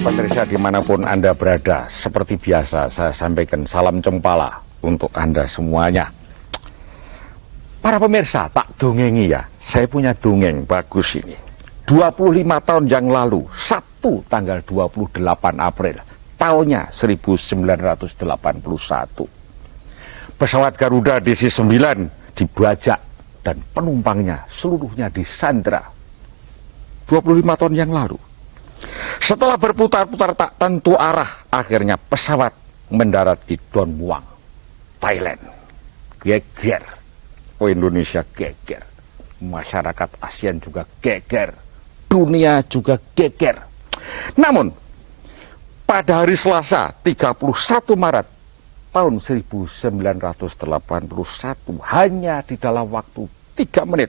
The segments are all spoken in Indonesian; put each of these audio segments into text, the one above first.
Pemirsa dimanapun Anda berada, seperti biasa saya sampaikan salam cempala untuk Anda semuanya. Para pemirsa, tak dongengi ya, saya punya dongeng bagus ini. 25 tahun yang lalu, Sabtu tanggal 28 April, tahunnya 1981. Pesawat Garuda DC-9 dibajak dan penumpangnya seluruhnya disandra. 25 tahun yang lalu. Setelah berputar-putar tak tentu arah, akhirnya pesawat mendarat di Don Muang, Thailand. Geger. Oh, Indonesia geger. Masyarakat ASEAN juga geger. Dunia juga geger. Namun, pada hari Selasa 31 Maret tahun 1981, hanya di dalam waktu 3 menit,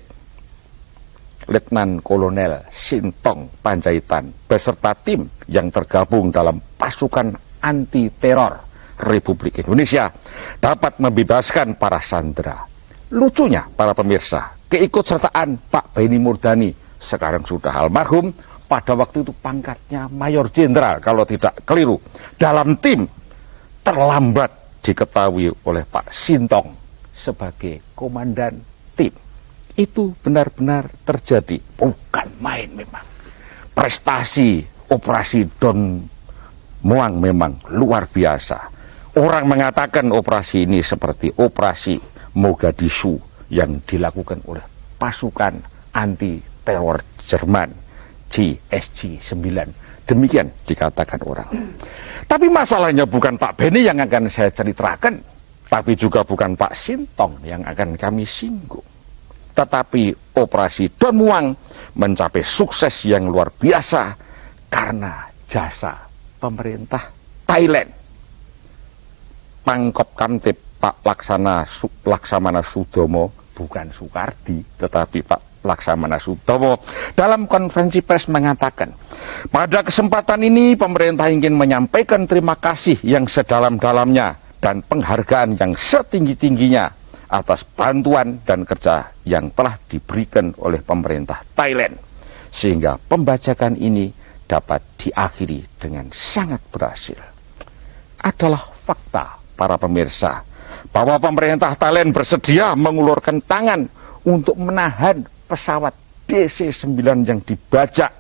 Letnan Kolonel Sintong Panjaitan beserta tim yang tergabung dalam pasukan anti-teror Republik Indonesia dapat membebaskan para sandera. Lucunya para pemirsa, keikutsertaan Pak Benny Murdani, sekarang sudah almarhum, pada waktu itu pangkatnya Mayor Jenderal kalau tidak keliru, dalam tim terlambat diketahui oleh Pak Sintong sebagai komandan tim. Itu benar-benar terjadi, bukan main memang. Prestasi operasi Don Muang memang luar biasa. Orang mengatakan operasi ini seperti operasi Mogadishu yang dilakukan oleh pasukan anti teror Jerman GSG-9. Demikian dikatakan orang. Tapi masalahnya bukan Pak Benny yang akan saya ceritakan, tapi juga bukan Pak Sintong yang akan kami singgung. Tetapi operasi Don Muang mencapai sukses yang luar biasa karena jasa pemerintah Thailand. Pangkop Kamtib Pak Laksamana Sudomo, bukan Soekardi, tetapi Pak Laksamana Sudomo dalam konferensi pers mengatakan, pada kesempatan ini pemerintah ingin menyampaikan terima kasih yang sedalam-dalamnya dan penghargaan yang setinggi-tingginya atas bantuan dan kerja yang telah diberikan oleh pemerintah Thailand, sehingga pembajakan ini dapat diakhiri dengan sangat berhasil. Adalah fakta para pemirsa bahwa pemerintah Thailand bersedia mengulurkan tangan untuk menahan pesawat DC-9 yang dibajak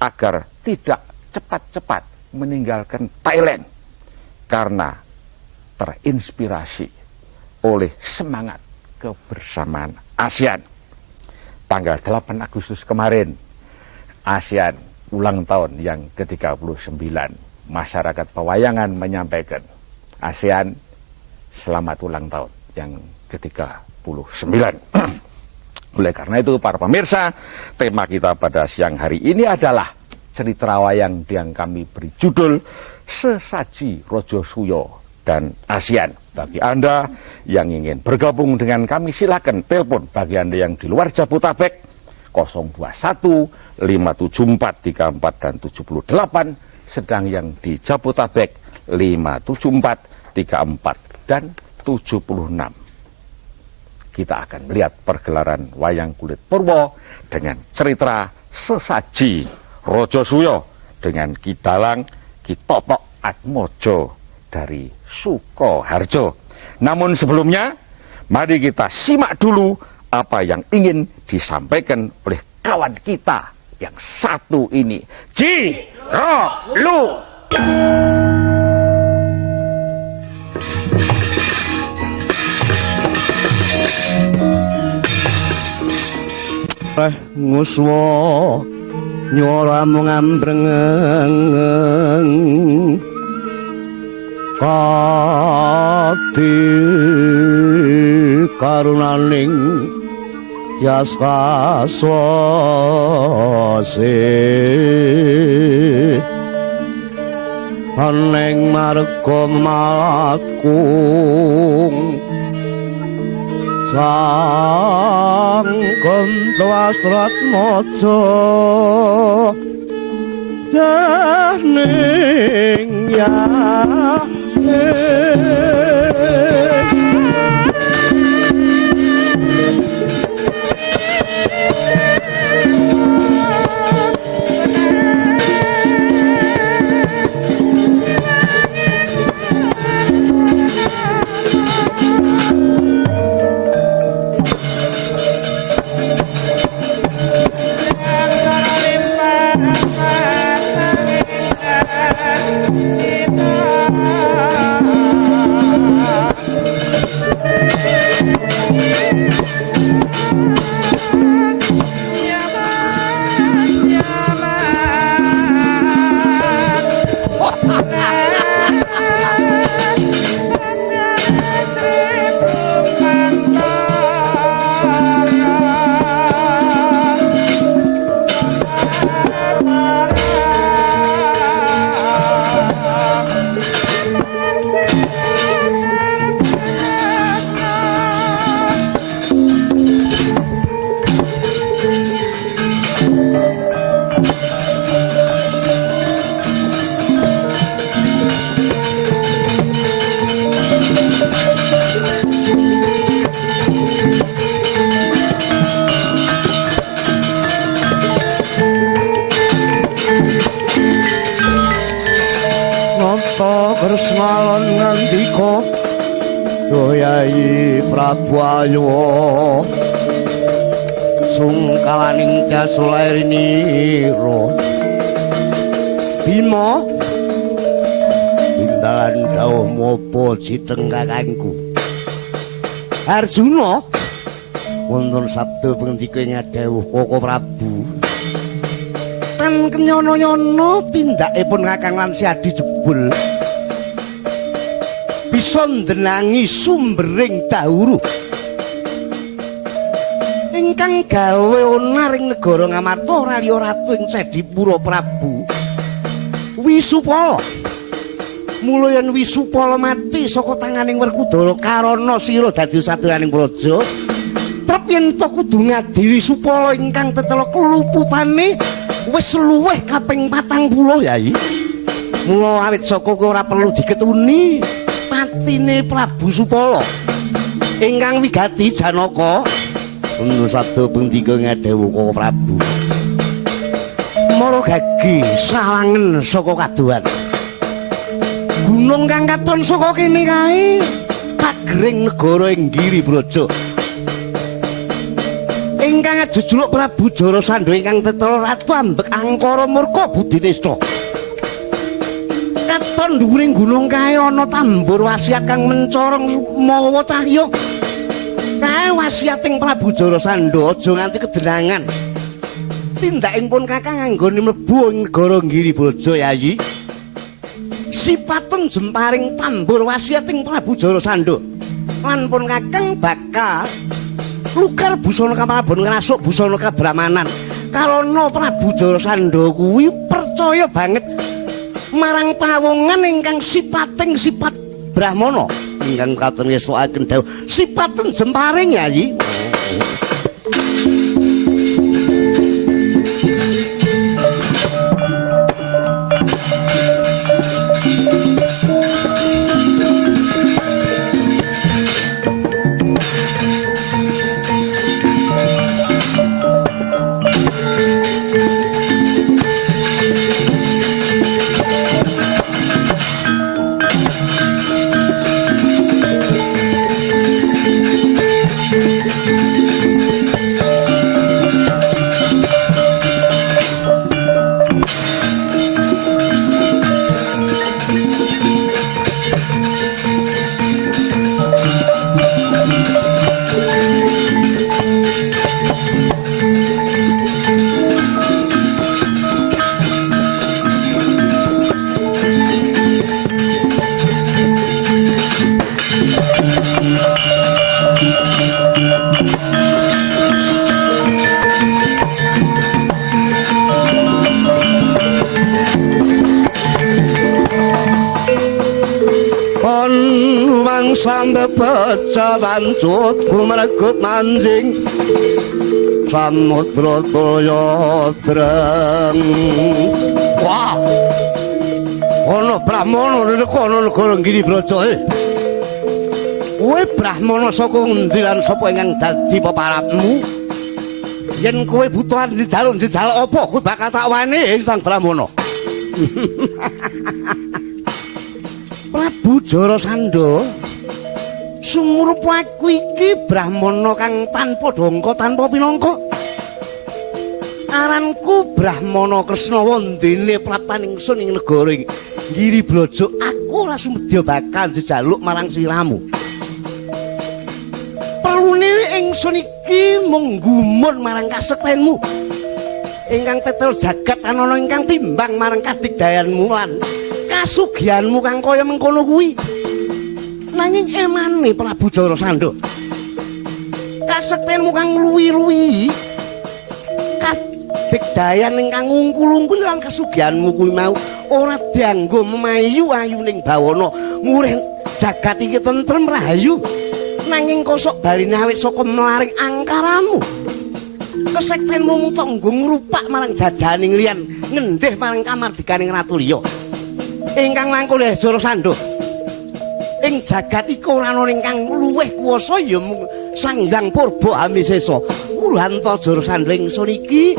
agar tidak cepat-cepat meninggalkan Thailand karena terinspirasi oleh semangat kebersamaan ASEAN. Tanggal 8 Agustus kemarin, ASEAN ulang tahun yang ke-39. Masyarakat pewayangan menyampaikan, ASEAN selamat ulang tahun yang ke-39. Oleh karena itu, para pemirsa, tema kita pada siang hari ini adalah cerita wayang yang kami beri judul Sesaji Rojo Suyo dan ASEAN. Bagi Anda yang ingin bergabung dengan kami, silakan telepon. Bagi Anda yang di luar Jabodetabek, 021 574 34 dan 78. Sedang yang di Jabodetabek, 574 34 dan 76. Kita akan melihat pergelaran wayang kulit Purwo dengan cerita Sesaji Rojo Suyo dengan Ki Dalang, Ki Totok Atmojo dari Sukoharjo. Namun sebelumnya, mari kita simak dulu apa yang ingin disampaikan oleh kawan kita yang satu ini, Ji Rolu. Nguswo nyora ngambrengeng kati karunaning yaskaswase aneng marga malakung sang kantawastrat maja janing ya Kresna ngandika Yai Prabu Ayuwa sungkawaning dasulairnira Bima tindalan dawuh mopo citeng kakangku Arjuna wonten sabda pangandika nyadhawuh Koko Prabu kan kenyono-nyono tindakipun kakang lan siadi jebul bisa ndenangi sumbering dahuru ingkang gawe onar ing negara Ngamarta ora liya ratu ing Sedipura Prabu Wisupala mula yen Wisupala mati saka tanganing Werkudara karana sira dadi satriyaning praja trep yen to kudu ngadili Wisupala ingkang tetela keluputane wis luwih kaping 40 Yai mula awit saka kowe ora perlu diketuni patine Prabu Supala ingkang wigati Janaka untuk sabda pundika ngadhawuh Koko Prabu mara gagi sawangen saka kadohan gunung kang katon saka kene kae pagering negara ing Giribraja ingkang jejuluk Prabu Jarasandha ingkang tetela ratu ambek angkara murka budinesta katon dhuwuring gunung kae ana tambur wasiat kang mencorong mawa cahya kae wasiating Prabu Jarasandha aja nganti kedenangan tindakipun kakang anggone mlebu ing negara Giribraja Yayi sipaten jemparing tambur wasiating Prabu Jarasandha lan pun kakang bakal lukar busana kamarabon ngrasuk busana kabrahmanan karana Prabu Jarasandha kuwi percaya banget marang pawongan ingkang sipating sipat Brahmana ingkang katon ngesokaken dawuh sipaten jemparing Yayi sancut kumregut manjing samudra toya dreng. Wah, ana brahmana nek ana negara Giribraja. Kowe brahmana saka ngendi lan sapa ingkang dadi peparapmu? Yen kowe butuh njaluk apa kowe bakal tak wani sang brahmana. Prabu Jarasandha, sumurupa aku iki brahmana kang tanpa dangka tanpa pinangka. Aranku Brahmana Kresnawa dene praptan ingsun ing negara Giribraja. Aku ora sumedya bakal njaluk marang siramu. Perlune ingsun iki mung gumun marang kasektenmu ingkang tetel jagat ana ingkang timbang marang kadigdayanmu lan kasugihanmu kang kaya mengkono kuwi. Nanging emane Prabu Jarasandha, kasektenmu kang luwi-luwi, kadigdayan ingkang ungkul-ungkul lan kasugihanmu kuwi mau ora dianggo memayu ayuning bawana murih jagat iki tentrem rahayu. Nanging kosok baline awit saka mlaring angkaramu. Kesektenmu mung tanggo ngrupak marang jajaning liyan ngendih marang kamardikaning ratu liya. Ingkang langkung Jarasandha, ing jagat iki ora ana ingkang luwih kuwasa ya mung Sang Hyang Purba Amisesa. Mulanta Jarasandha ingsun iki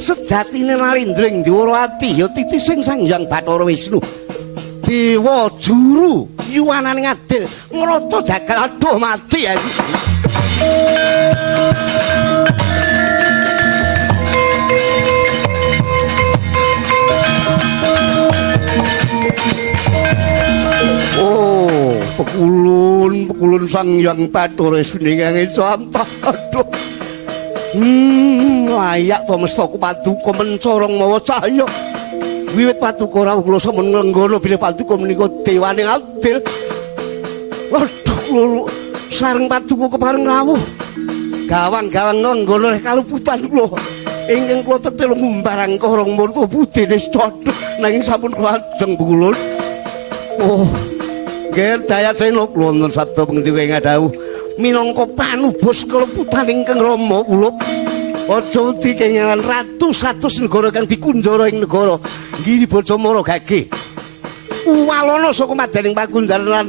sejatine nalindring Dwarawati ya titising Sang Hyang Bathara Wisnu. Dewa juru yuwananing adil ngrata jagat aduh mati aku. Oh, pekulun Sang Hyang Bathara Wisnu ingkang santah. Aduh. Layak to mestaku paduka mencorong mawa cahya. Wiwit paduka rawuh kula sampun nglenggono bilih paduka menika dewaning adil. Waduh, sareng paduka kepareng rawuh. Gawang-gawang nglenggono kaluputan kula. Ingkang kula tetel ngumbarang karang murta budhe nista nanging sampun klajeng bukulun. Oh, ger daya sena kula wonten sabda pengandika ing dawuh minangka panubos kaluputan ingkang Rama kula. Aja wedi kenyangan ratus-ratus negara kang dikunjara ing negara Giribraja Maragage. Uwalana saka madaning pakunjaran lan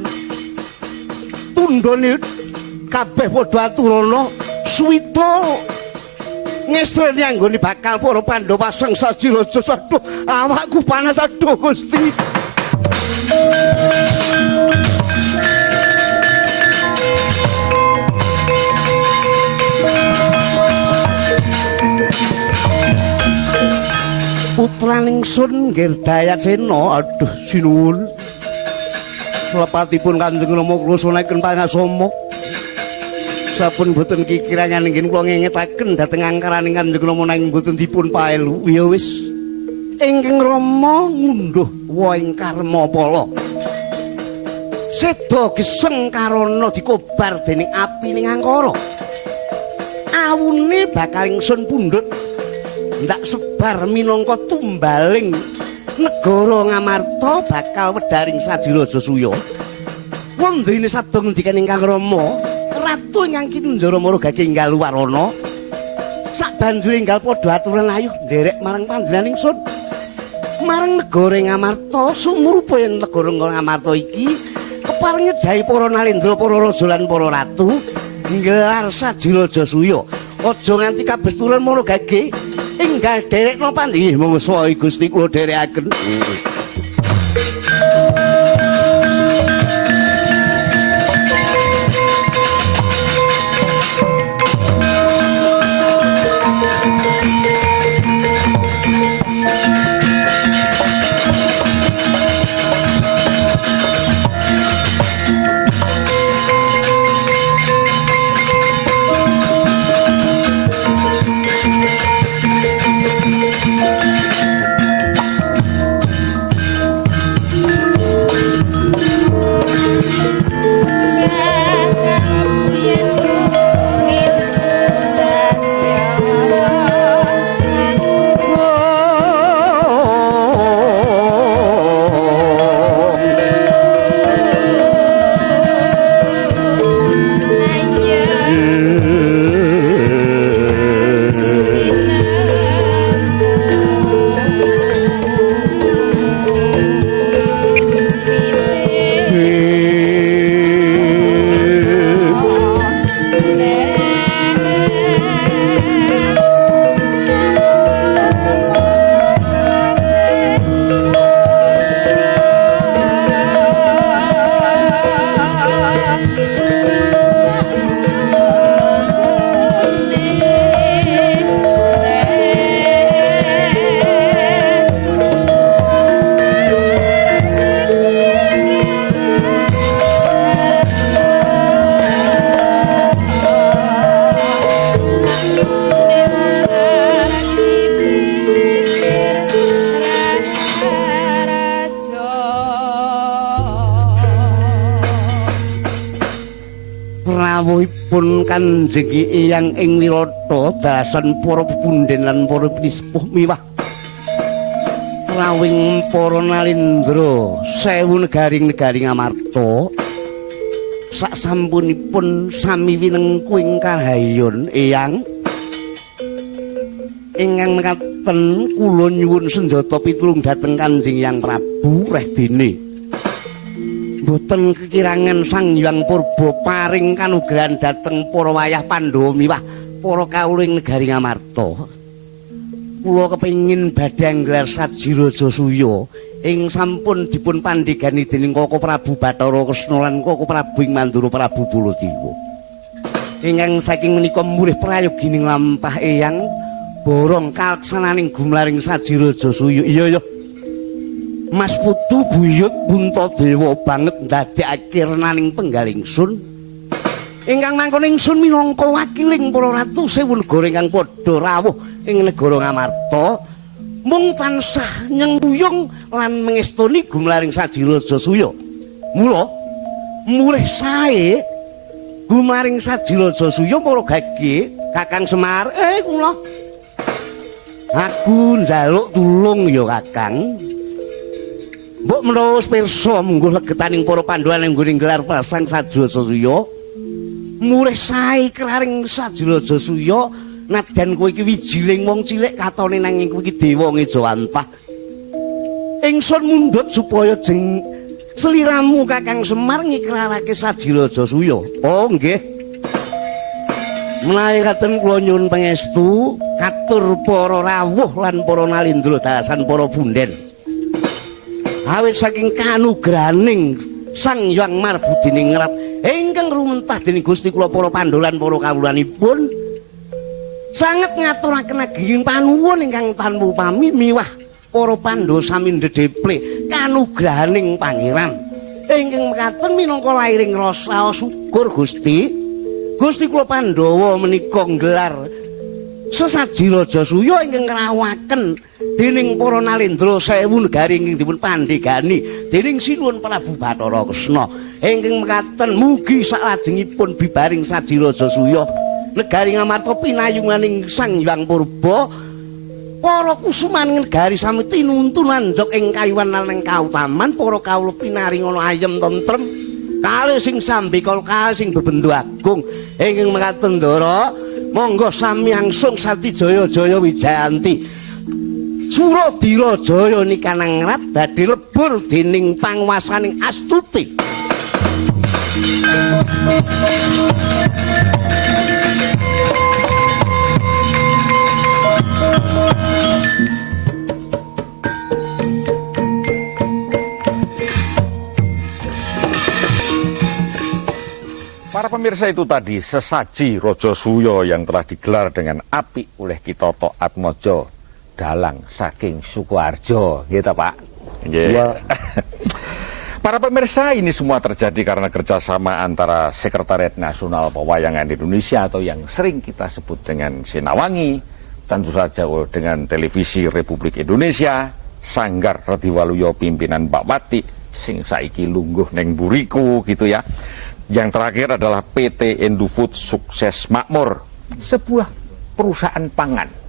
tundhone kabeh padha aturana suwita ngestreni anggone bakal para Pandhawa sangsa Jiraja. Aduh, awakku panas aduh Gusti. Putraning Sun Girdayat Sena, aduh sinuwun. Lepatipun Kanjeng Rama kula sunaken pangasama. Sampun boten kikirangan inggih kula ngengetaken dhateng angkaraning Kanjeng Rama nanging boten dipun paelu. Ya wis. Ingkang Rama ngunduh woing karma pala. Seda geseng karana dikobar dening api ning angkara. Awune bakal ingsun pundhut ndak sebar minangka tumbaling negara Ngamarta bakal wedharing Sajiraja Suya. Wondene sabda ngendikan ingkang Rama, ratu ingkang kinunjara Maragage enggal warana. Sabanjure enggal padha aturan ayuh nderek marang panjenengan ingsun. Marang negara Ngamarta sumurupa yen negara Ngamarta iki kepareng nyedhahi para nalendra, para raja lan para ratu nggelar Sajiraja Suya. Aja nganti kabestulan Maragage enggal derekno pandhi mongso Gusti kula derekaken. nuwun Kanjeng Eyang ing Wirata dasan para punden lan para pinispuh miwah rawing para nalindra sewu negaring-negaring amarta sak sampunipun sami winengku ing karhayon Eyang ingkang mekaten kula nyuwun senjata pitulung dhateng Kanjeng Hyang Prabu reh dene boten kekirangan Sang Hyang Purba paring kanugrahan dhateng para wayah Pandhawa miwah para kawula ing negari Ngamarta. Kula kepengin badhe nggelar saji Raja Suya ing sampun dipun pandhegani dening Koko Prabu Bathara Kresna lan Koko Prabu ing Mandura Prabu Baladewa. Ingkang saking menika murih prayogining lampah Eyang borong kalaksananing gumlaring saji Raja Suya. Iya ya. Mas Putu buyut Puntadewa banget ndadekake renaning penggal ingsun. Ingkang mangkon ingsun minangka wakiling para ratu sewu negara ingkang padha rawuh ing negara Ngamarta mung tansah nyengkuyung lan mengestoni gumlaring saji Raja Suya. Mula murih sae gumaring saji Raja Suya para gage Kakang Semar. Kula aku njaluk tulung ya Kakang. Mbok menawa pirsa mungguh legetaning para Pandhawa ing nggone gelar pasang saji Raja Suya. Murih sae kraring saji Raja Suya nadyan kowe iki wijiling wong cilik katone nanging kowe iki dewa ngejawantah. Ingsun mundhut supaya jeng sliramu Kakang Semar ngikrarake saji Raja Suya. Oh nggih. Menawi katen kula nyuwun pangestu katur para rawuh lan para nalindra dasan para punden. Awit saking kanugrahaning Sang Hyang Marbudining Ngrat ingkang rumentah dening Gusti kula para Pandhawa lan para kawulanipun sanget ngaturaken ageng panuwun ingkang tanpa upami miwah para Pandhawa sami ndedheple kanugrahaning pangeran ingkang mekaten minangka lairing rasa syukur Gusti kula Pandhawa menika nggelar sesaji Raja Suya ingkang ngrawuhaken dening para nalindra sewu negari ingkang dipun pandhegani dening Sinuwun Prabu Bathara Kresna ingkang mekaten mugi salajengipun bibaring saji Raja Suya negari Ngamarta pinayunganing Sang Hyang Purba para kusuman negari sami tinuntun anjok ing kayuwan lan ing kautaman para kawula pinaringana ayem tentrem kalih sing sambika kalih sing bebendu agung ingkang mekaten ndara monggo sami angsung sati jaya-jaya wijayanti Suradira Jaya nikanang ngrat badhe lebur dening panguwasaning Astuti. Para pemirsa, itu tadi sesaji Raja Suya yang telah digelar dengan apik oleh Kitata Atmaja dalang saking Sukoharjo, gitu Pak. Iya. Para pemirsa, ini semua terjadi karena kerjasama antara Sekretariat Nasional Pewayangan Indonesia atau yang sering kita sebut dengan Sinawangi, tentu saja dengan Televisi Republik Indonesia, Sanggar Rediwaluyo pimpinan Mbak Wati, sing saiki lungguh neng buriku gitu ya. Yang terakhir adalah PT Indofood Sukses Makmur, sebuah perusahaan pangan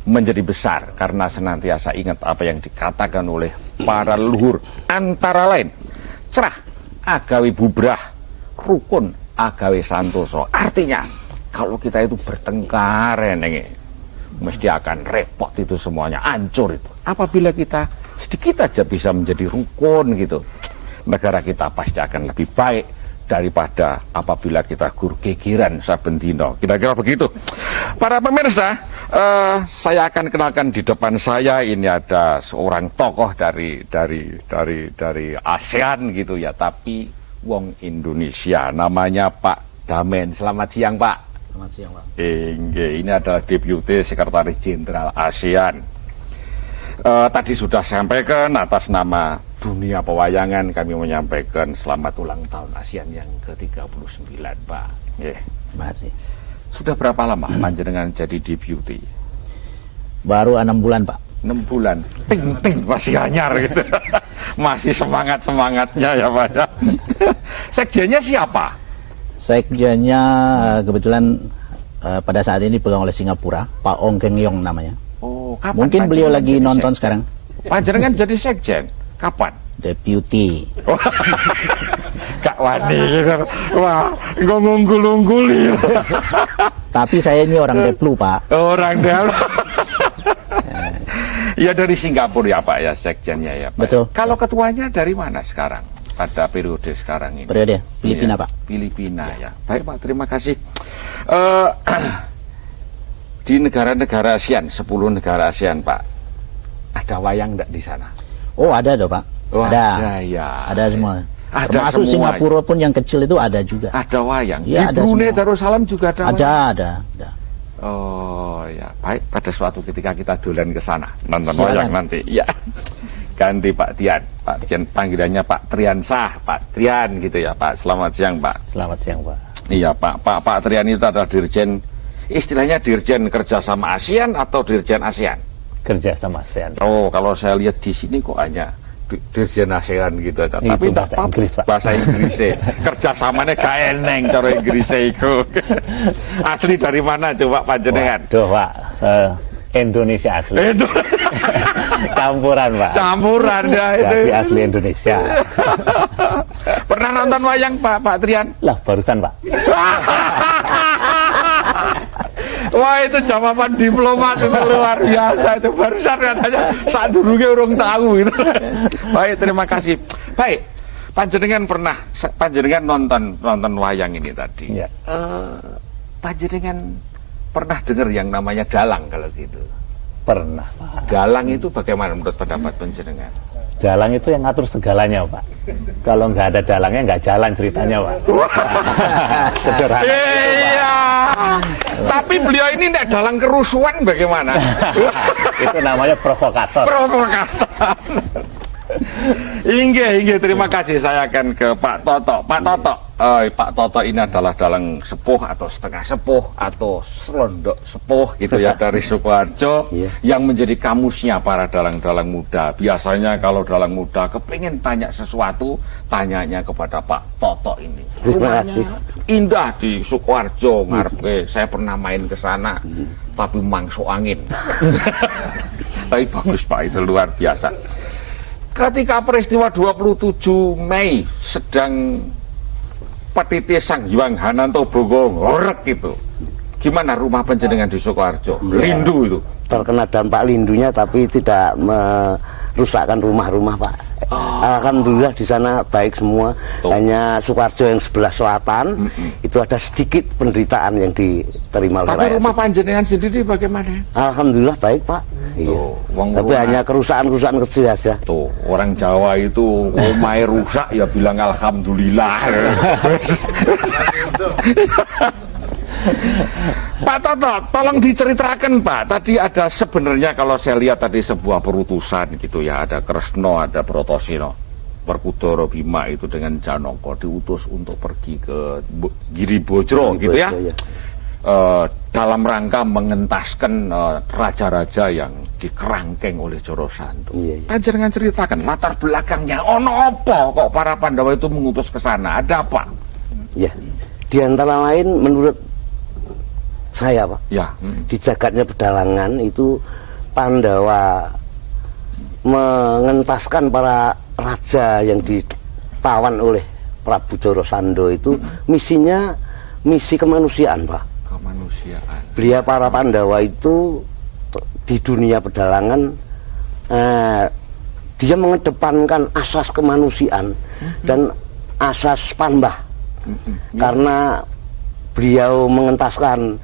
menjadi besar karena senantiasa ingat apa yang dikatakan oleh para leluhur, antara lain cerah agawe bubrah, rukun agawe santoso. Artinya kalau kita itu bertengkar mesti akan repot itu semuanya, hancur itu. Apabila kita sedikit aja bisa menjadi rukun gitu, negara kita pasti akan lebih baik daripada apabila kita gur-gegiran saben dina. Kira-kira begitu. Para pemirsa, saya akan kenalkan di depan saya ini ada seorang tokoh dari ASEAN gitu ya, tapi wong Indonesia, namanya Pak Damen. Selamat siang, Pak. Selamat siang, Pak. Ini adalah Deputi Sekretaris Jenderal ASEAN. Tadi sudah sampaikan atas nama dunia pewayangan kami menyampaikan selamat ulang tahun ASEAN yang ke-39, Pak. Terima kasih. Sudah berapa lama panjenengan jadi deputi? Baru 6 bulan, Pak. 6 bulan. Ting masih anyar gitu. Masih semangat-semangatnya ya, Pak. Sekjennya siapa? Sekjennya kebetulan pada saat ini dipegang oleh Singapura, Pak Ong Keng Yong namanya. Oh, kapan Mungkin beliau panjenengan lagi jadi nonton sekjen? sekarang. Panjenengan jadi sekjen. Kapan? Deputy. Kak Wani gitu. Wah, ngunggul-ungguli. Tapi saya ini orang Deplu, Pak. Orang dalam. Ya dari Singapura ya Pak ya sekjennya ya Pak. Betul. Kalau ketuanya dari mana sekarang? Pada periode sekarang ini. Periode Filipina, Iya, Pak. Filipina ya. Baik Pak, terima kasih. Di negara-negara ASEAN, 10 negara ASEAN Pak, ada wayang enggak di sana? Oh, ada dong, Pak. Oh, ada. Ya. Ada semua. Ada Termasuk semua. Singapura pun yang kecil itu ada juga. Ada wayang. Iya, Di ada Brunei semua. Darussalam juga ada wayang. Ada. Oh ya, baik. Pada suatu ketika kita dolan ke sana nonton Silakan. wayang nanti. Ya. Ganti Pak Tian. Pak Tian panggilannya Pak Triansah, Pak Trian gitu ya Pak. Selamat siang Pak. Selamat siang, Pak. Iya Pak Trian itu adalah dirjen, istilahnya dirjen kerjasama ASEAN atau dirjen ASEAN. Kerja sama ASEAN. Oh, kalau saya lihat di sini kok hanya dirjen ASEAN gitu aja. Itu Tapi bahasa apa-apa. Inggris, Pak. Bahasa Inggris kerjasamanya gak eneng cara Inggris itu. Asli dari mana coba panjenengan? Waduh, Pak. Indonesia asli. Campuran, Pak. Campuran ya itu. Jadi asli Indonesia. Pernah nonton wayang Pak Trian? Lah, barusan, Pak. Wah itu jawaban diplomat itu luar biasa itu barusan katanya saat durungnya orang tahu itu. Baik, terima kasih. Baik, panjenengan nonton wayang ini tadi. Ya. Panjenengan pernah dengar yang namanya dalang kalau gitu? Pernah, Pak. Dalang itu bagaimana menurut pendapat panjenengan? Dalang itu yang ngatur segalanya, Pak. Kalau nggak ada dalangnya nggak jalan ceritanya, Pak. Sederhana. Iya. Tapi beliau ini tidak dalang kerusuhan bagaimana? Itu namanya provokator. Provokator. Inggih, terima kasih. Saya akan ke Pak Toto. Pak Toto, Pak Toto ini adalah dalang sepuh atau setengah sepuh atau selondok sepuh gitu ya dari Sukoharjo yang menjadi kamusnya para dalang-dalang muda. Biasanya kalau dalang muda kepingin tanya sesuatu, tanyanya kepada Pak Toto ini. Terima kasih. Indah di Sukoharjo, ngarepe saya pernah main ke sana, tapi mangso angin. Tapi bagus Pak, itu luar biasa. Ketika peristiwa 27 Mei sedang petiti Sang Hyang Hanantobogo ngorek itu, gimana rumah panjenengan di Sukoharjo? Lindu itu. Terkena dampak lindunya tapi tidak merusakkan rumah-rumah Pak. Alhamdulillah di sana baik semua. Hanya Sukoharjo yang sebelah selatan itu ada sedikit penderitaan yang diterima oleh Tapi rakyat. rumah panjenengan sendiri bagaimana? Alhamdulillah baik Pak. Iya. Tapi rumah- hanya kerusakan-kerusakan kecil saja. Tuh, orang Jawa itu omahe rusak ya bilang alhamdulillah. Pak Toto, tolong diceritakan Pak. Tadi ada sebenarnya kalau saya lihat tadi sebuah perutusan gitu ya, ada Kresno, ada Brotosino. Werkudara Bima itu dengan Janaka diutus untuk pergi ke Giribojro gitu ya. Iya. Dalam rangka mengentaskan raja-raja yang dikerangkeng oleh Joro Santo. Iya. Panjenengan ceritakan latar belakangnya. Ono apa kok para Pandawa itu mengutus ke sana? Ada apa? Ya. Di antara lain menurut saya Pak, Ya. di jagadnya pedalangan itu Pandawa mengentaskan para raja yang ditawan oleh Prabu Joro Sando itu misinya misi kemanusiaan Pak. Kemanusiaan. Beliau para Pandawa itu di dunia pedalangan dia mengedepankan asas kemanusiaan dan asas pambah karena beliau mengentaskan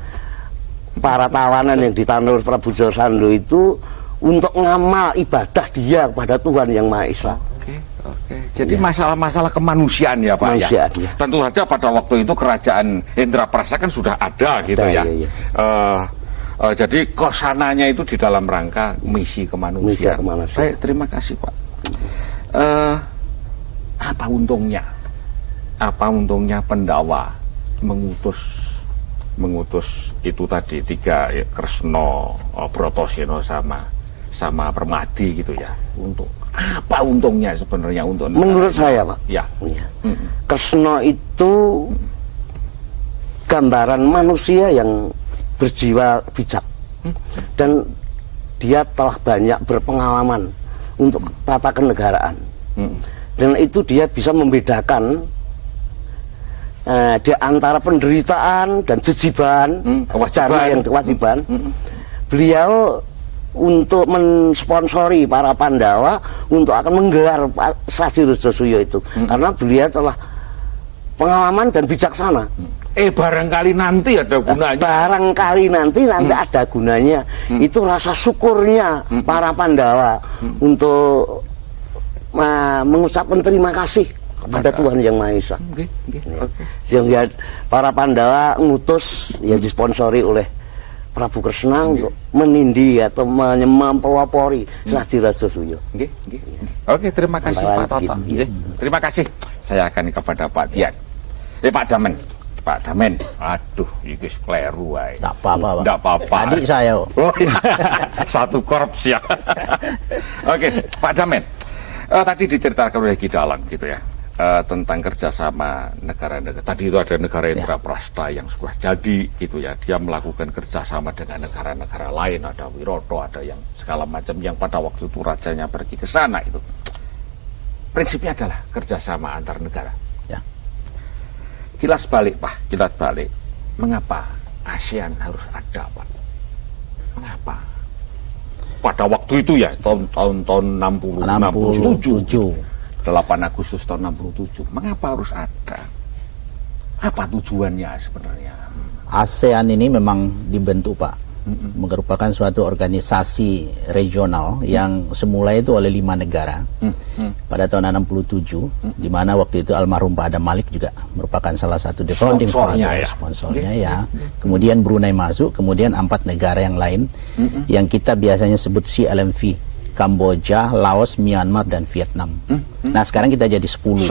para tawanan yang ditawan oleh Prabu Joro Sando itu untuk ngamal ibadah dia kepada Tuhan Yang Maha Esa. Oke. Jadi masalah-masalah kemanusiaan ya Pak Kemanusiaan, ya. ya. Tentu saja pada waktu itu kerajaan Indraprastha kan sudah ada gitu Ada, ya. iya. Jadi kosananya itu di dalam rangka misi kemanusiaan. Misi kemanusiaan. Baik, terima kasih Pak. Apa untungnya? Apa untungnya Pandawa mengutus itu tadi tiga ya, Kresno, Brotoseno sama Permadi gitu ya. Untuk apa untungnya sebenarnya untuk negara Menurut ini? saya Pak, Ya. ya. Kresno itu gambaran manusia yang berjiwa bijak dan dia telah banyak berpengalaman untuk tata kenegaraan. Dan itu dia bisa membedakan di antara penderitaan dan jejiban, kewajiban. Beliau untuk mensponsori para Pandawa untuk akan menggelar Sadi Rajasuya itu karena beliau telah pengalaman dan bijaksana. Barangkali nanti ada gunanya. Barangkali nanti ada gunanya. Itu rasa syukurnya para Pandawa untuk mengucapkan terima kasih kepada Tuhan Yang Maha Esa. Sehingga para Pandawa ngutus yang disponsori oleh Prabu Kresna untuk menindih atau mempelopori Sadi Rajasuya. Oke, terima kasih Pak Toto. Terima kasih. Saya akan kepada Pak Dian. Pak Damen. Pak Damen, aduh, ini keliru aja. Tak apa-apa, Pak. Tidak apa-apa. Adik saya. Oh, iya. Satu korps ya. Oke, Pak Damen. Tadi diceritakan oleh Ki Dalang gitu ya, tentang kerjasama negara-negara. Tadi itu ada negara Indraprasta yang sudah jadi gitu ya. Dia melakukan kerjasama dengan negara-negara lain. Ada Wiroto, ada yang segala macam yang pada waktu itu rajanya pergi ke sana itu. Prinsipnya adalah kerjasama antar negara. Kilas balik Pak, kilas balik. Mengapa ASEAN harus ada Pak? Mengapa? Pada waktu itu ya, tahun 67. 8 Agustus tahun 67. Mengapa harus ada? Apa tujuannya sebenarnya? ASEAN ini memang dibentuk Pak, merupakan suatu organisasi regional yang semula itu oleh 5 negara pada tahun 67, di mana waktu itu almarhum Pak Adam Malik juga merupakan salah satu founding sponsornya ya. Kemudian Brunei masuk, kemudian 4 negara yang lain yang kita biasanya sebut CLMV, Kamboja, Laos, Myanmar dan Vietnam. Nah sekarang kita jadi 10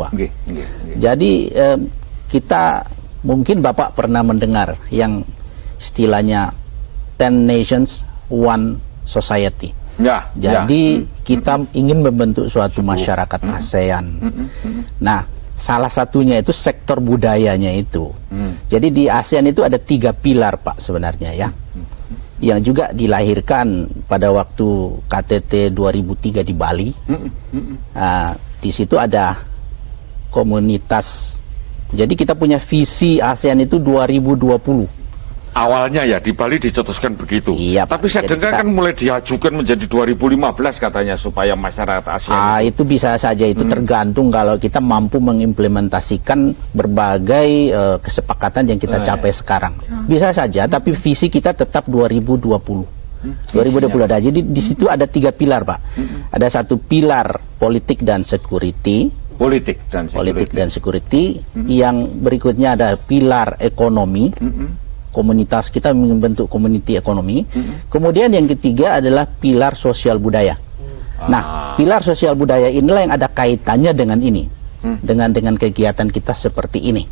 Pak. Jadi kita mungkin Bapak pernah mendengar yang istilahnya 10 Nations, One Society. Jadi kita ingin membentuk suatu masyarakat ASEAN. Nah, salah satunya itu sektor budayanya itu. Jadi di ASEAN itu ada 3 pilar Pak sebenarnya ya, yang juga dilahirkan pada waktu KTT 2003 di Bali. Di situ ada komunitas. Jadi kita punya visi ASEAN itu 2020. Awalnya ya di Bali dicetuskan begitu. Iya, tapi saya dengar kan mulai diajukan menjadi 2015 katanya supaya masyarakat ASEAN itu bisa saja itu tergantung kalau kita mampu mengimplementasikan berbagai kesepakatan yang kita capai sekarang. Bisa saja, tapi visi kita tetap 2020. 2020 ada. Jadi di situ ada 3 pilar, Pak. Ada 1 pilar politik dan security. Politik dan security. Yang berikutnya ada pilar ekonomi. Komunitas kita membentuk community ekonomi. Kemudian yang ketiga adalah pilar sosial budaya. Nah, pilar sosial budaya inilah yang ada kaitannya dengan ini, dengan kegiatan kita seperti ini.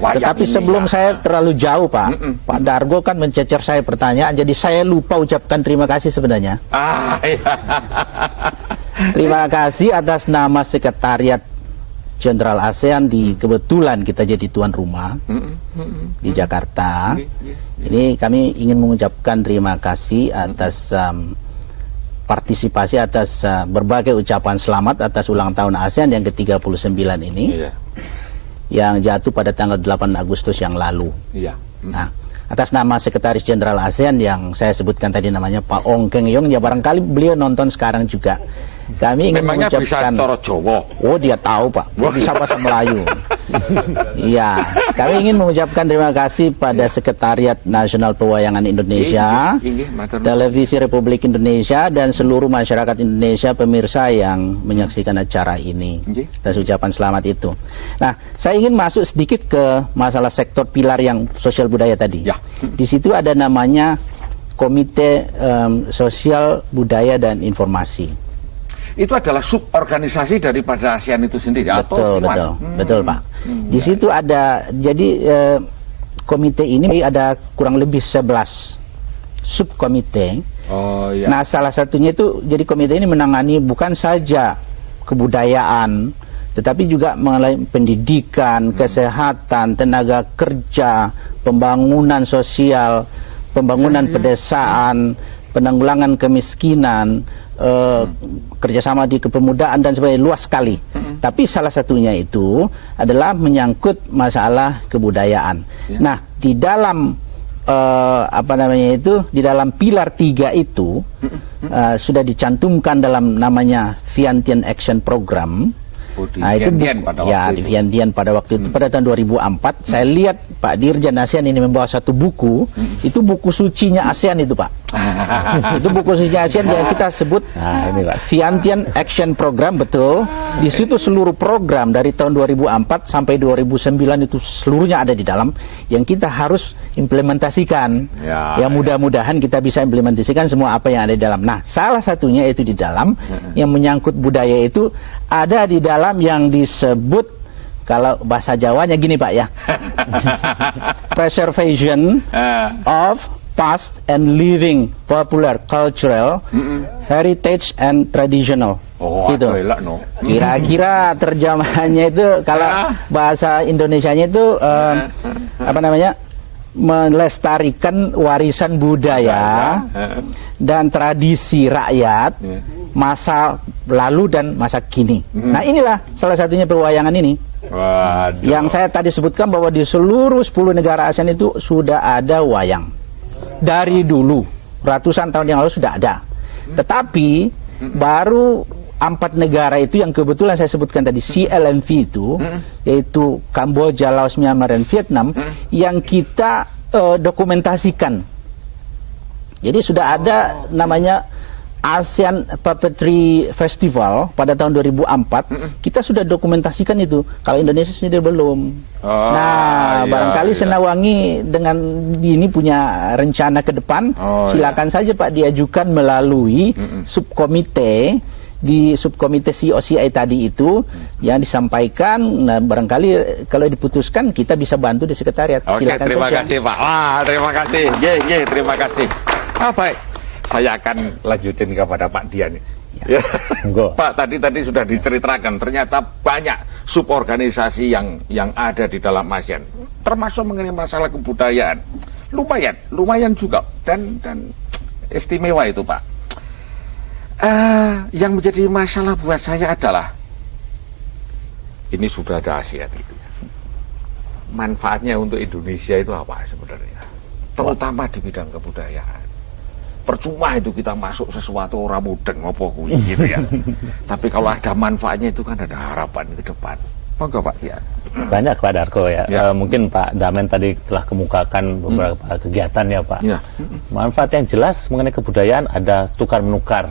Tetapi sebelum saya terlalu jauh, Pak, Pak Dargo kan mencecer saya pertanyaan, jadi saya lupa ucapkan terima kasih sebenarnya. Terima kasih atas nama Sekretariat Jenderal ASEAN kebetulan kita jadi tuan rumah di Jakarta. Ini kami ingin mengucapkan terima kasih atas partisipasi, atas berbagai ucapan selamat atas ulang tahun ASEAN yang ke-39 ini, yang jatuh pada tanggal 8 Agustus yang lalu. Nah, atas nama Sekretaris Jenderal ASEAN yang saya sebutkan tadi namanya Pak Ong Keng Yong, ya barangkali beliau nonton sekarang juga. Kami ingin mengucapkan, bisa cara Jawa. Oh, dia tahu, Pak. Dia bisa bahasa Melayu. Iya, kami ingin mengucapkan terima kasih pada Sekretariat Nasional Pewayangan Indonesia, Televisi Republik Indonesia, dan seluruh masyarakat Indonesia pemirsa yang menyaksikan acara ini. Atas ucapan selamat itu. Nah, saya ingin masuk sedikit ke masalah sektor pilar yang sosial budaya tadi. Di situ ada namanya Komite Sosial Budaya dan Informasi. Itu adalah suborganisasi daripada ASEAN itu sendiri. Betul Pak. Di situ ada, jadi komite ini ada kurang lebih 11 subkomite. Nah, salah satunya itu, jadi komite ini menangani bukan saja kebudayaan, tetapi juga mengenai pendidikan, kesehatan, tenaga kerja, pembangunan sosial, pembangunan pedesaan, penanggulangan kemiskinan, kerjasama di kepemudaan dan sebagainya, luas sekali. Tapi salah satunya itu adalah menyangkut masalah kebudayaan. Nah, di dalam di dalam pilar 3 itu sudah dicantumkan dalam namanya Vientiane Action Program. Nah, itu di Vientiane pada waktu itu pada tahun 2004 saya lihat Pak Dirjen ASEAN ini membawa satu buku, itu buku sucinya ASEAN itu, Pak. Itu buku sucinya ASEAN yang kita sebut Vientiane Action Program, betul. Di situ seluruh program dari tahun 2004 sampai 2009 itu seluruhnya ada di dalam yang kita harus implementasikan. Yang mudah-mudahan kita bisa implementasikan semua apa yang ada di dalam. Nah, salah satunya itu di dalam yang menyangkut budaya itu ada di dalam yang disebut, kalau bahasa Jawanya gini Pak ya, preservation of past and living popular cultural heritage and traditional. Gitu. Kira-kira terjemahannya itu kalau bahasa Indonesianya itu melestarikan warisan budaya dan tradisi rakyat masa lalu dan masa kini. Nah, inilah salah satunya perwayangan ini. Yang saya tadi sebutkan bahwa di seluruh 10 negara ASEAN itu sudah ada wayang. Dari dulu, ratusan tahun yang lalu sudah ada. Tetapi baru 4 negara itu yang kebetulan saya sebutkan tadi, CLMV itu, yaitu Kamboja, Laos, Myanmar, dan Vietnam, yang kita dokumentasikan. Jadi sudah ada namanya ASEAN Puppetry Festival pada tahun 2004, kita sudah dokumentasikan itu. Kalau Indonesia sendiri belum. Barangkali Senawangi dengan ini punya rencana ke depan, silakan saja Pak diajukan melalui subkomite di subkomite COCI tadi itu yang disampaikan. Nah, barangkali kalau diputuskan kita bisa bantu di sekretariat. Silakan terima kasih Pak. Terima kasih. Terima kasih. Baik. Saya akan lanjutin kepada Pak Dian. Pak, tadi sudah diceritakan ternyata banyak suborganisasi yang ada di dalam ASEAN, termasuk mengenai masalah kebudayaan. Lumayan juga dan istimewa itu, Pak. Yang menjadi masalah buat saya adalah ini sudah ada ASEAN itu. Manfaatnya untuk Indonesia itu apa sebenarnya? Terutama di bidang kebudayaan. Percuma itu kita masuk sesuatu orang mudeng apa kuwi gitu ya. Tapi kalau ada manfaatnya itu kan ada harapan ke depan. Monggo Pak Dian. Banyak Pak Darko ya. Mungkin Pak Damen tadi telah kemukakan beberapa kegiatan ya Pak. Manfaat yang jelas mengenai kebudayaan ada tukar menukar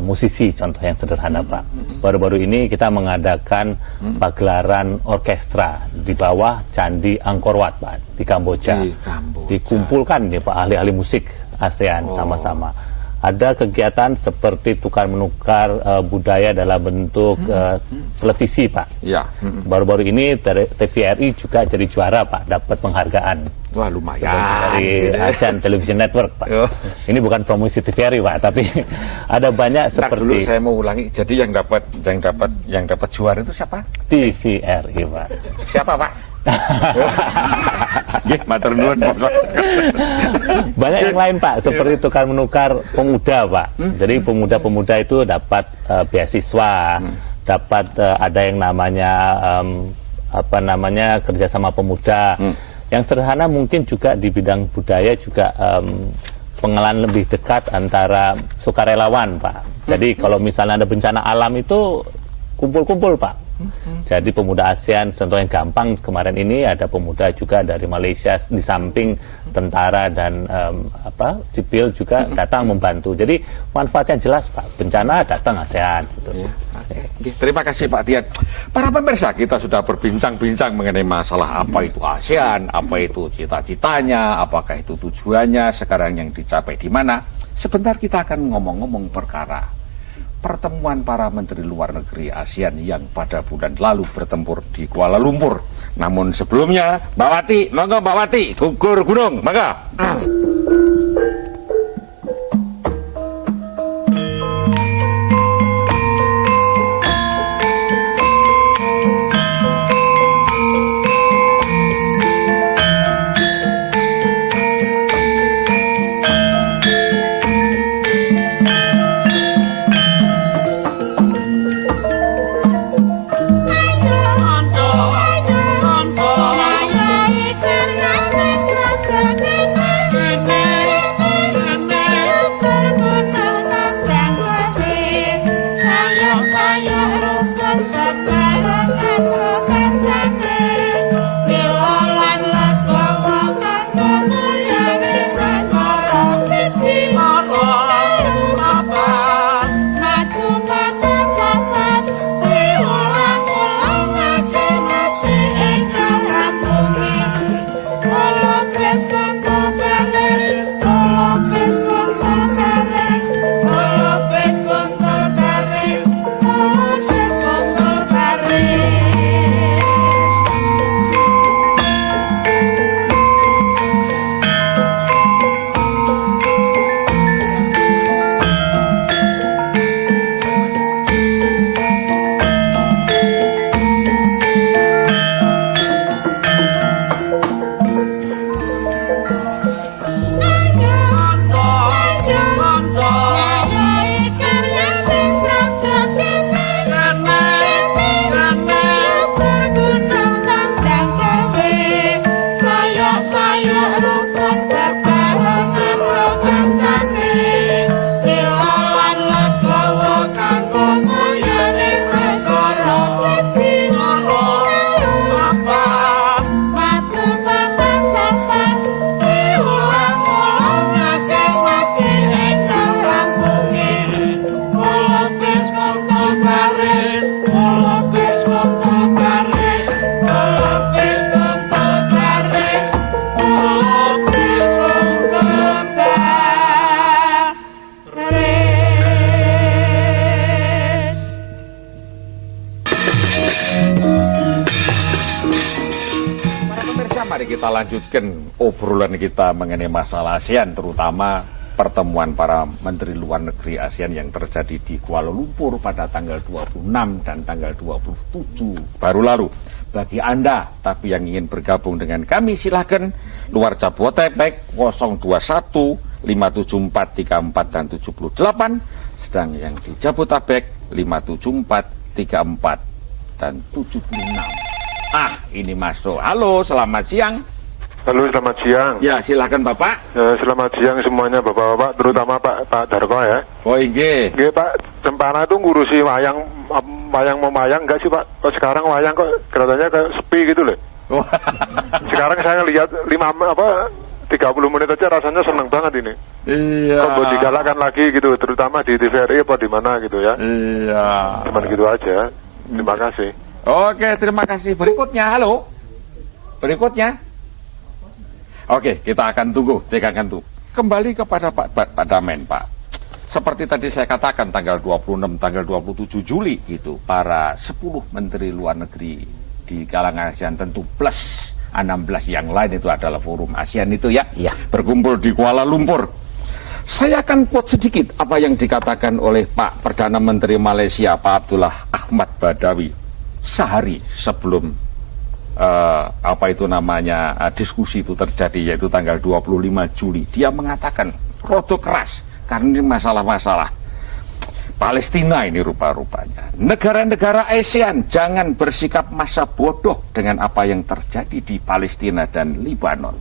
musisi, contoh yang sederhana Pak. Baru-baru ini kita mengadakan pagelaran orkestra di bawah Candi Angkor Wat Pak di Kamboja. Dikumpulkan ya Pak ahli-ahli musik ASEAN sama-sama. Ada kegiatan seperti tukar menukar budaya dalam bentuk televisi Pak. Baru-baru ini TVRI juga jadi juara Pak, dapat penghargaan. Wah, lumayan. Dari ASEAN Television Network Pak. Ini bukan promosi TVRI Pak, tapi ada banyak seperti. Dulu saya mau ulangi. Jadi yang dapat juara itu siapa? TVRI Pak. Siapa Pak? Matur nuwun. Banyak yang lain Pak, seperti tukar menukar pemuda Pak. Jadi pemuda-pemuda itu dapat beasiswa, dapat ada yang namanya kerjasama pemuda. Yang sederhana mungkin juga di bidang budaya juga pengenalan lebih dekat antara sukarelawan Pak. Jadi kalau misalnya ada bencana alam itu kumpul-kumpul Pak. Jadi pemuda ASEAN, contoh yang gampang kemarin ini ada pemuda juga dari Malaysia di samping tentara dan sipil juga datang membantu. Jadi manfaatnya jelas Pak, bencana datang ASEAN. Gitu. Terima kasih Pak Dian. Para pemirsa, kita sudah berbincang-bincang mengenai masalah apa itu ASEAN, apa itu cita-citanya, apakah itu tujuannya, sekarang yang dicapai di mana. Sebentar kita akan ngomong-ngomong perkara pertemuan para menteri luar negeri ASEAN yang pada bulan lalu bertempur di Kuala Lumpur. Namun sebelumnya, Mbak Wati, monggo Mbak Wati, gugur gunung, monggo. kita lanjutkan obrolan kita mengenai masalah ASEAN, terutama pertemuan para Menteri Luar Negeri ASEAN yang terjadi di Kuala Lumpur pada tanggal 26 dan tanggal 27 baru lalu. Bagi Anda, tapi yang ingin bergabung dengan kami, silahkan luar Jabodetabek 021 574 34 dan 78, sedang yang di Jabodetabek 574 34 dan 76. Ini masuk. Halo, selamat siang. Halo, selamat siang. Ya, silakan Bapak. Selamat siang semuanya Bapak-bapak, terutama Pak Darko ya. Oh, inggih. Nggih Pak, Cempana itu ngurusi wayang memayang enggak sih Pak? Kok sekarang wayang kok kelihatannya kayak sepi gitu loh. Sekarang saya lihat 30 menit aja rasanya seneng banget ini. Iya. Kok mau digalakkan lagi gitu, terutama di TVRI apa di mana gitu ya. Iya. Cuman gitu aja. Terima kasih. Oke, terima kasih. Berikutnya, halo. Berikutnya. Oke, kita akan tunggu. Kembali kepada Pak Damen, Pak. Seperti tadi saya katakan, tanggal 26, tanggal 27 Juli gitu, para 10 Menteri Luar Negeri di kalangan ASEAN, tentu plus 16 yang lain, itu adalah forum ASEAN itu ya, berkumpul di Kuala Lumpur. Saya akan quote sedikit apa yang dikatakan oleh Pak Perdana Menteri Malaysia, Pak Abdullah Ahmad Badawi, sehari sebelum diskusi itu terjadi, yaitu tanggal 25 Juli. Dia mengatakan rodo keras karena ini masalah-masalah Palestina ini rupa-rupanya. Negara-negara ASEAN jangan bersikap masa bodoh dengan apa yang terjadi di Palestina dan Libanon.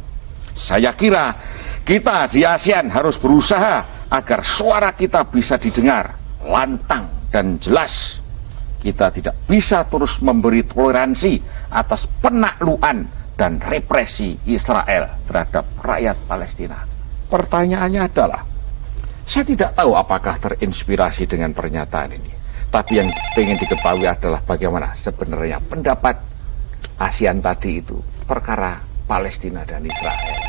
Saya kira kita di ASEAN harus berusaha agar suara kita bisa didengar lantang dan jelas. Kita tidak bisa terus memberi toleransi atas penaklukan dan represi Israel terhadap rakyat Palestina. Pertanyaannya adalah, saya tidak tahu apakah terinspirasi dengan pernyataan ini, tapi yang ingin diketahui adalah bagaimana sebenarnya pendapat ASEAN tadi itu perkara Palestina dan Israel.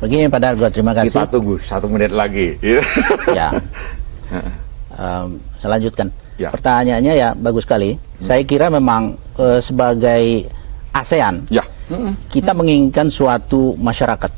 Begini Pak Dargo, terima kasih. Kita tunggu 1 menit lagi. Ya. Saya lanjutkan. Ya. Pertanyaannya ya bagus sekali. Saya kira memang sebagai ASEAN, kita menginginkan suatu masyarakat.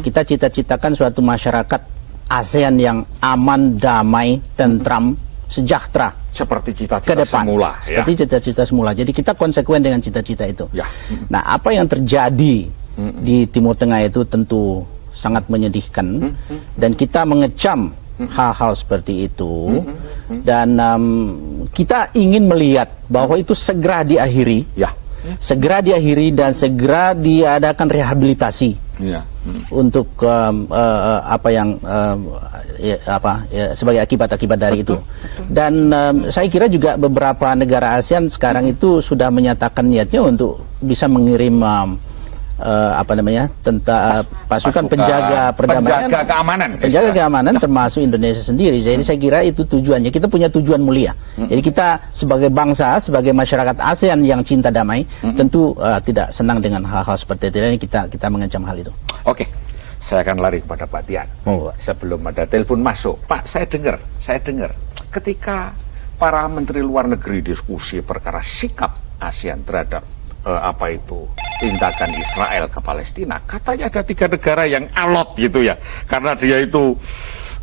Kita cita-citakan suatu masyarakat ASEAN yang aman, damai, tentram, sejahtera. Seperti ke cita-cita depan. semula. Seperti cita-cita semula. Jadi kita konsekuen dengan cita-cita itu. Ya. Nah, apa yang terjadi di Timur Tengah itu tentu sangat menyedihkan, dan kita mengecam hal-hal seperti itu, dan kita ingin melihat bahwa itu segera diakhiri, dan segera diadakan rehabilitasi untuk sebagai akibat-akibat dari itu. Dan saya kira juga beberapa negara ASEAN sekarang itu sudah menyatakan niatnya untuk bisa mengirim pasukan penjaga perdamaian, penjaga keamanan termasuk Indonesia sendiri. Jadi saya kira itu tujuannya. Kita punya tujuan mulia. Jadi kita sebagai bangsa, sebagai masyarakat ASEAN yang cinta damai, tentu tidak senang dengan hal-hal seperti itu. Dan kita mengecam hal itu. Oke, saya akan lari kepada Pak Tian. Sebelum ada telepon masuk, Pak, saya dengar ketika para menteri luar negeri diskusi perkara sikap ASEAN terhadap tindakan Israel ke Palestina, katanya ada 3 negara yang alot gitu ya, karena dia itu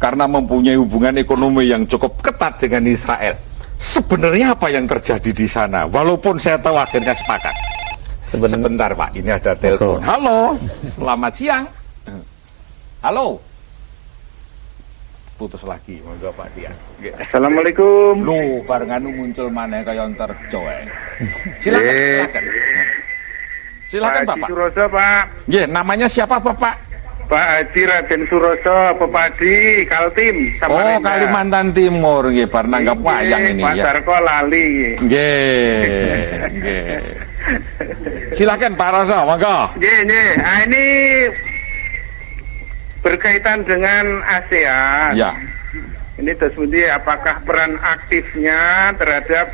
mempunyai hubungan ekonomi yang cukup ketat dengan Israel. Sebenarnya apa yang terjadi di sana? Walaupun saya tahu akhirnya sepakat. Sebentar Pak, ini ada telepon. Halo, selamat siang. Halo. Putus lagi, monggo Pak Tian. Assalamualaikum. Loh, barengan muncul mana kaya terjo. Silakan. Silakan Bapak. Suroso Pak. Nggih, namanya siapa Bapak? Pak Haji Raden Suroso, Pepadi, Kaltim, Samarinda. Kalimantan Timur, nggih, bar nanggap wayang ini Pak ya. Darko lali. Nggih. Silakan Pak Roso, monggo. Nggih. Ini berkaitan dengan ASEAN. Ya. Ini tersebut apakah peran aktifnya terhadap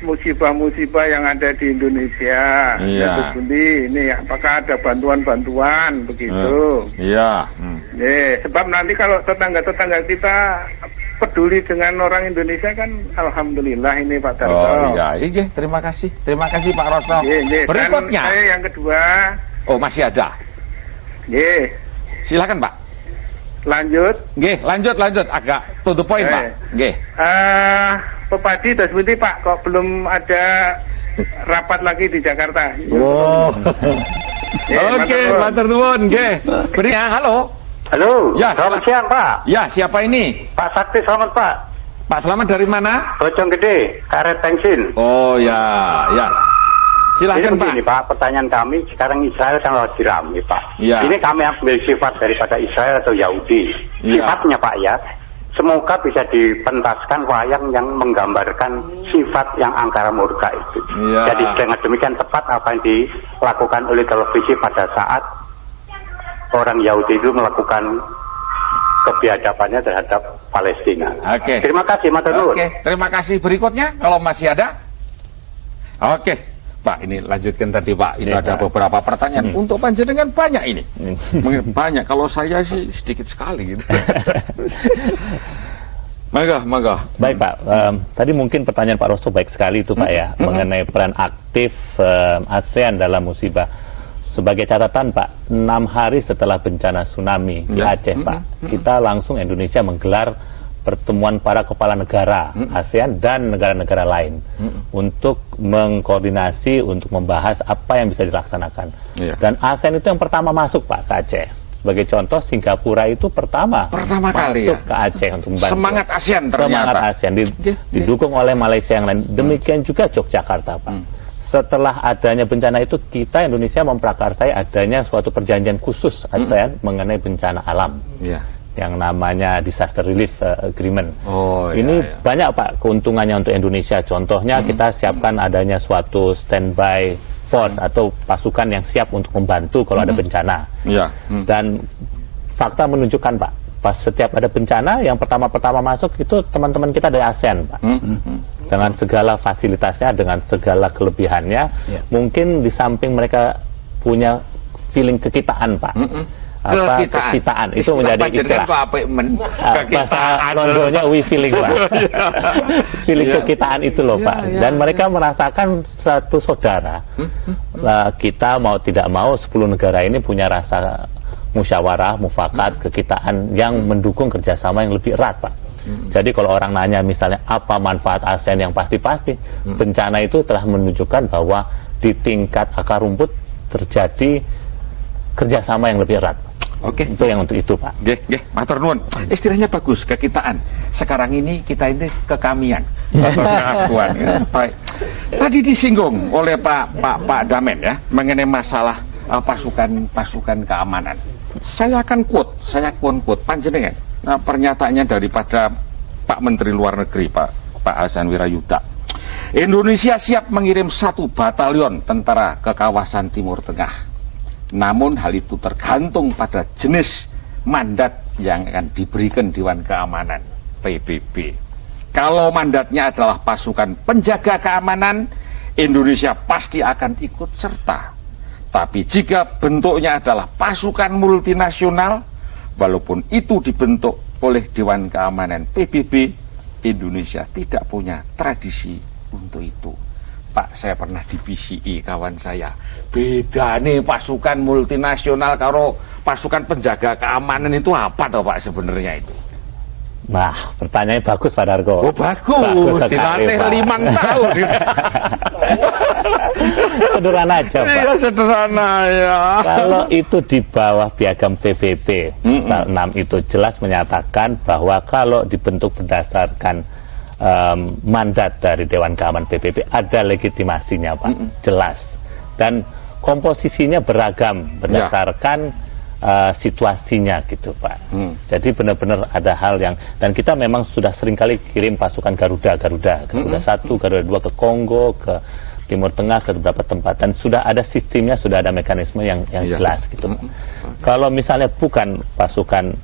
musibah-musibah yang ada di Indonesia? Iya. Ini apakah ada bantuan-bantuan begitu? Iya. Sebab nanti kalau tetangga-tetangga kita peduli dengan orang Indonesia kan, alhamdulillah ini Pak Darto. Oh iya, terima kasih Pak Roso. Berikutnya. Dan saya yang kedua, Oh, masih ada. Nggih. Silakan, Pak. Lanjut. Nggih, lanjut. Agak to the point, Pak. Nggih. Pepadi terus pundi Pak, kok belum ada rapat lagi di Jakarta? Oh. Oke, matur nuwun, nggih. Beri ya, halo. Halo. Ya, selamat siang Pak. Ya, siapa ini? Pak Sakti, selamat Pak. Pak Selamat dari mana? Bojonggede, Karet Bensin. Oh ya. Silakan, Ini Pak. begini Pak, pertanyaan kami sekarang Israel kan lagi rame Pak. Ya. Ini kami ambil sifat daripada Israel atau Yahudi. Ya. Sifatnya Pak ya. Semoga bisa dipentaskan wayang yang menggambarkan sifat yang angkara murka itu. Ya. Jadi dengan demikian tepat apa yang dilakukan oleh televisi pada saat orang Yahudi itu melakukan kebiadabannya terhadap Palestina. Oke. Terima kasih, Mas Nur. Oke, terima kasih. Berikutnya kalau masih ada. Oke, Pak, ini lanjutkan tadi, Pak. Itu Ya, ada Pak. beberapa pertanyaan untuk panjenengan banyak ini. Mungkin banyak. Kalau saya sih sedikit sekali gitu. Mangga. Baik Pak, tadi mungkin pertanyaan Pak Rosto baik sekali itu Pak ya, mengenai peran aktif ASEAN dalam musibah. Sebagai catatan Pak, 6 hari setelah bencana tsunami di Aceh Pak, kita langsung Indonesia menggelar pertemuan para kepala negara ASEAN dan negara-negara lain untuk mengkoordinasi, untuk membahas apa yang bisa dilaksanakan. Iya. Dan ASEAN itu yang pertama masuk Pak ke Aceh. Sebagai contoh, Singapura itu pertama kali masuk ya. ke Aceh untuk membantu. Semangat ASEAN ternyata. Semangat ASEAN didukung oleh Malaysia yang lain. Demikian juga Yogyakarta, Pak. Setelah adanya bencana itu, kita Indonesia memprakarsai adanya suatu perjanjian khusus ASEAN mengenai bencana alam. Iya. Yang namanya Disaster Relief Agreement. Oh, ini iya. banyak Pak keuntungannya untuk Indonesia. Contohnya kita siapkan adanya suatu standby force atau pasukan yang siap untuk membantu kalau ada bencana. Iya. Dan fakta menunjukkan Pak, pas setiap ada bencana yang pertama-pertama masuk itu teman-teman kita dari ASEAN Pak. Dengan segala fasilitasnya, dengan segala kelebihannya, mungkin di samping mereka punya feeling kekitaan Pak. Kekitaan itu menjadi istilah. Bahasa Londonnya we feeling Pak. Feeling kekitaan itu loh Pak. Dan mereka merasakan satu saudara. Kita mau tidak mau 10 negara ini punya rasa musyawarah, mufakat, kekitaan yang mendukung kerjasama yang lebih erat Pak. Jadi kalau orang nanya misalnya apa manfaat ASEAN yang pasti-pasti, bencana itu telah menunjukkan bahwa di tingkat akar rumput terjadi kerjasama yang lebih erat. Oke. Itu yang untuk itu Pak. Nggih, matur nuwun. Istilahnya bagus, kekitaan. Sekarang ini kita ini kekamian atau keakuan. Ya. Baik. Tadi disinggung oleh Pak Damen ya mengenai masalah pasukan keamanan. Saya akan quote panjenengan. Pernyataannya daripada Pak Menteri Luar Negeri Pak Hasan Wirayuda. Indonesia siap mengirim 1 batalion tentara ke kawasan Timur Tengah. Namun hal itu tergantung pada jenis mandat yang akan diberikan Dewan Keamanan PBB. Kalau mandatnya adalah pasukan penjaga keamanan, Indonesia pasti akan ikut serta. Tapi jika bentuknya adalah pasukan multinasional, walaupun itu dibentuk oleh Dewan Keamanan PBB, Indonesia tidak punya tradisi untuk itu. Pak, saya pernah di PCI, kawan saya. Beda nih pasukan multinasional karo pasukan penjaga keamanan itu apa toh Pak sebenarnya itu? Nah, pertanyaannya bagus Pak Dargo. Oh bagus, dilatih 5 tahun. Sederhana aja Pak. Iya sederhana ya. Kalau itu di bawah piagam PBB, pasal 6 itu jelas menyatakan bahwa kalau dibentuk berdasarkan mandat dari Dewan Keamanan PBB ada legitimasinya Pak, jelas. Dan komposisinya beragam berdasarkan situasinya gitu Pak. Jadi benar-benar ada hal yang, dan kita memang sudah seringkali kirim pasukan Garuda 1, Garuda 2 ke Kongo, ke Timur Tengah, ke beberapa tempat, dan sudah ada sistemnya, sudah ada mekanisme yang jelas gitu Pak. Kalau misalnya bukan pasukan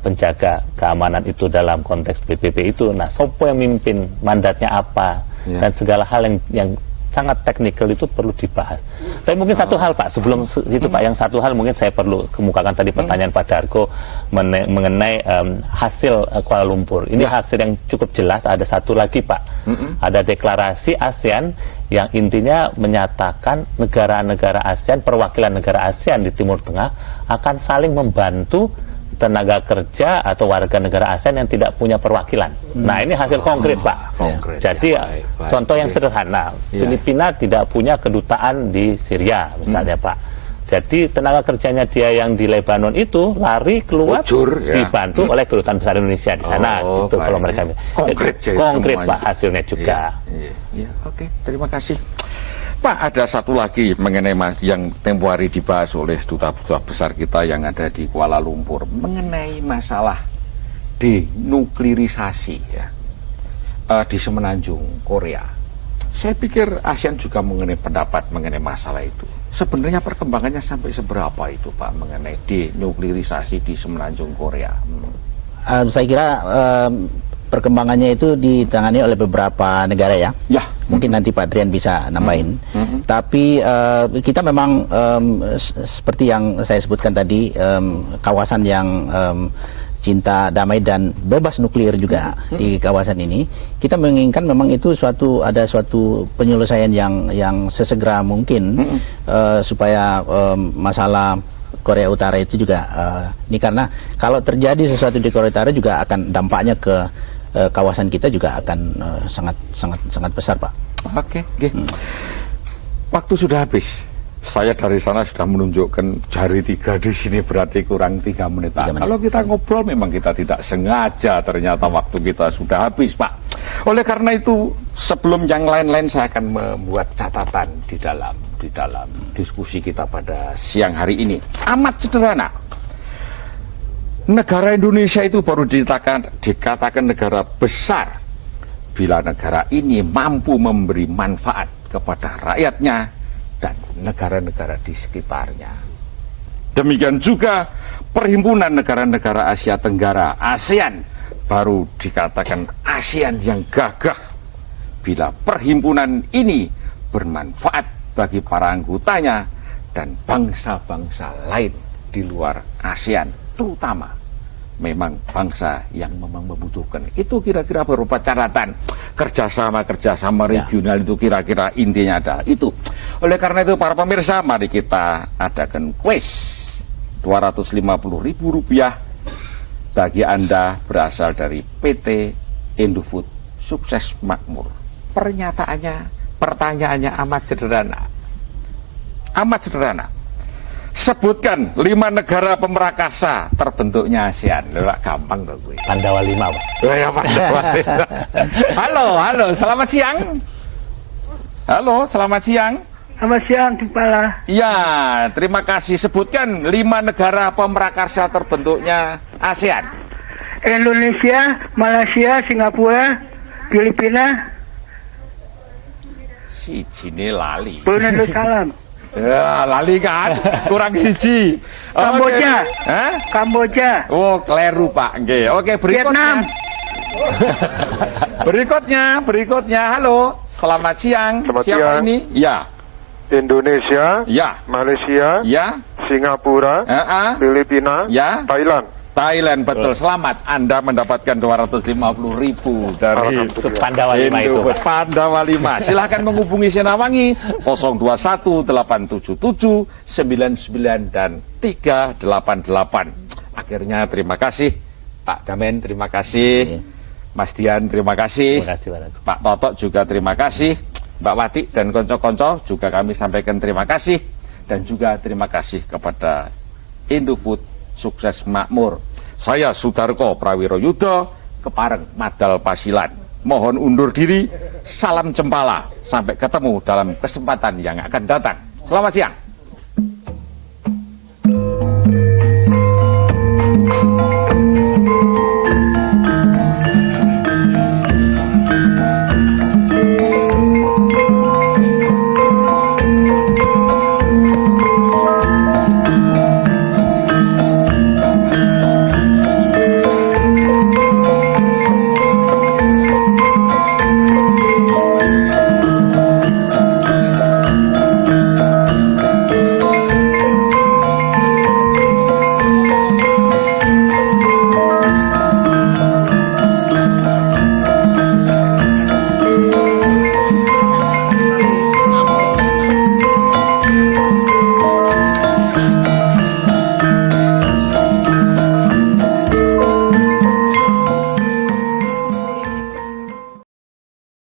penjaga keamanan itu dalam konteks PBB itu, nah sopo yang mimpin, mandatnya apa, dan segala hal yang sangat teknikal itu perlu dibahas. Tapi mungkin satu hal Pak, sebelum itu Pak, yang satu hal mungkin saya perlu kemukakan tadi pertanyaan Pak Darko mengenai hasil Kuala Lumpur. Ini hasil yang cukup jelas. Ada satu lagi Pak, ada deklarasi ASEAN yang intinya menyatakan negara-negara ASEAN, perwakilan negara ASEAN di Timur Tengah akan saling membantu tenaga kerja atau warga negara ASEAN yang tidak punya perwakilan. Nah, ini hasil konkret, Pak. Konkret, Jadi, ya, baik. contoh yang sederhana, Filipina tidak punya kedutaan di Syria, misalnya, Pak. Jadi, tenaga kerjanya dia yang di Lebanon itu lari keluar, Ujur, ya. dibantu oleh kedutaan besar Indonesia di sana. Gitu, kalau mereka konkret, jadi, konkret semuanya. Pak, hasilnya juga. Iya, oke, terima kasih. Pak, ada satu lagi mengenai yang tempo hari dibahas oleh duta besar kita yang ada di Kuala Lumpur mengenai masalah denuklirisasi ya, di Semenanjung Korea. Saya pikir ASEAN juga mengenai pendapat mengenai masalah itu. Sebenarnya perkembangannya sampai seberapa itu Pak mengenai denuklirisasi di Semenanjung Korea? Saya kira perkembangannya itu ditangani oleh beberapa negara ya. Ya. Mungkin nanti Pak Trian bisa nambahin. Tapi kita memang seperti yang saya sebutkan tadi, kawasan yang cinta damai dan bebas nuklir juga di kawasan ini. Kita menginginkan memang itu ada suatu penyelesaian yang sesegera mungkin supaya masalah Korea Utara itu juga ini, karena kalau terjadi sesuatu di Korea Utara juga akan dampaknya ke kawasan kita juga akan sangat besar, Pak. Oke. Waktu sudah habis. Saya dari sana sudah menunjukkan jari 3 di sini, berarti kurang 3 menit. Kalau kita ngobrol memang kita tidak sengaja, ternyata waktu kita sudah habis, Pak. Oleh karena itu, sebelum yang lain-lain saya akan membuat catatan di dalam diskusi kita pada siang hari ini. Amat sederhana. Negara Indonesia itu baru dikatakan negara besar bila negara ini mampu memberi manfaat kepada rakyatnya dan negara-negara di sekitarnya. Demikian juga Perhimpunan Negara-Negara Asia Tenggara ASEAN baru dikatakan ASEAN yang gagah bila perhimpunan ini bermanfaat bagi para anggotanya dan bangsa-bangsa lain di luar ASEAN, terutama memang bangsa yang memang membutuhkan. Itu kira-kira berupa catatan kerjasama regional itu kira-kira intinya ada itu. Oleh karena itu para pemirsa, mari kita adakan kuis Rp250.000 bagi Anda berasal dari PT Indofood Sukses Makmur. Pertanyaannya amat sederhana. Sebutkan 5 negara pemrakasa terbentuknya ASEAN. Gampang dong gue. Pandawa 5, Pak. Ya, Pandawa 5. Halo, selamat siang. Selamat siang, Kepala. Ya, terima kasih. Sebutkan 5 negara pemrakasa terbentuknya ASEAN. Indonesia, Malaysia, Singapura, Filipina, Si Jine lali. Brunei Darussalam. Ya, lali kan? Kurang siji. Kamboja. Oke. Hah? Kamboja. Oh, keliru Pak. Nggih. Oke, berikutnya. Vietnam. Berikutnya. Halo. Selamat siang. Selamat Siapa siang. ini? Ya. Indonesia, Ya. Malaysia, Ya. Singapura, Filipina, Ya. Thailand. Betul. Selamat. Anda mendapatkan 250.000 dari Pandawa 5 itu. Indofood Pandawa 5. Silahkan menghubungi Sinawangi 021-877-99 dan 388. Akhirnya terima kasih Pak Damen, terima kasih Mas Dian, terima kasih. Terima kasih, Pak Totok juga terima kasih. Mbak Wati dan konco-konco juga kami sampaikan terima kasih. Dan juga terima kasih kepada Indofood Sukses Makmur. Saya Sudarko Prawiroyudo, Kepareng Madal Pasilan. Mohon undur diri, salam cempala. Sampai ketemu dalam kesempatan yang akan datang. Selamat siang.